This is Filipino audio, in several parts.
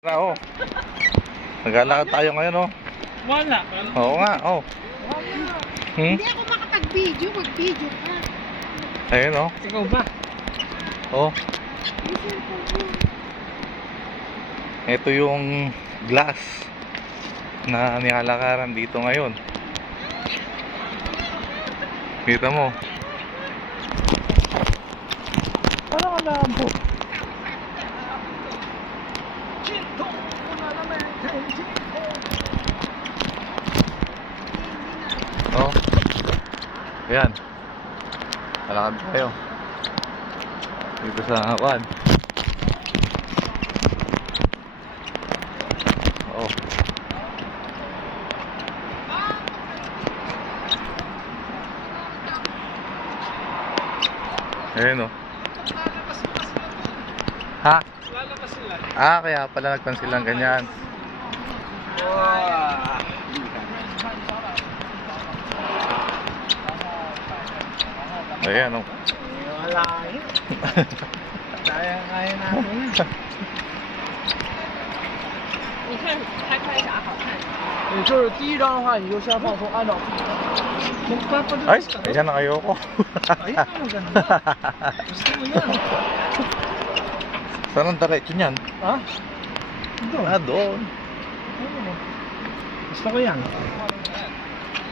Oo. Naglalakad tayo ngayon, oh. Wala. Oo nga, oh. Hindi ako makapag-video, mag-video ka. Ayun, oh. Ikaw ba? Oh. May cellphone ko. Ito yung glass na nilalakaran dito ngayon. Kita mo. Parang alam po. Oh. Ayan. Malakad tayo. Dito sa Juan. Oh. Ayan, oh. Ha? Lalabas sila. Ah, kaya pala nagpansin lang ganyan. Wow. Ayan, oh. Wala eh. Kaya natin. 你看拍出来啥好看？你就是第一张的话，你就先放松，按照。Ay, ayan na kayo ko. Ayan ang ganda. Gusto mo yan. Saan ang diretso niyan? Ha? Doon. Ah, doon. Gusto ko yan.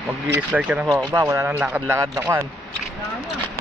Mag-i-slide ka na sa baba, wala nang lakad-lakad na kwan. Tama.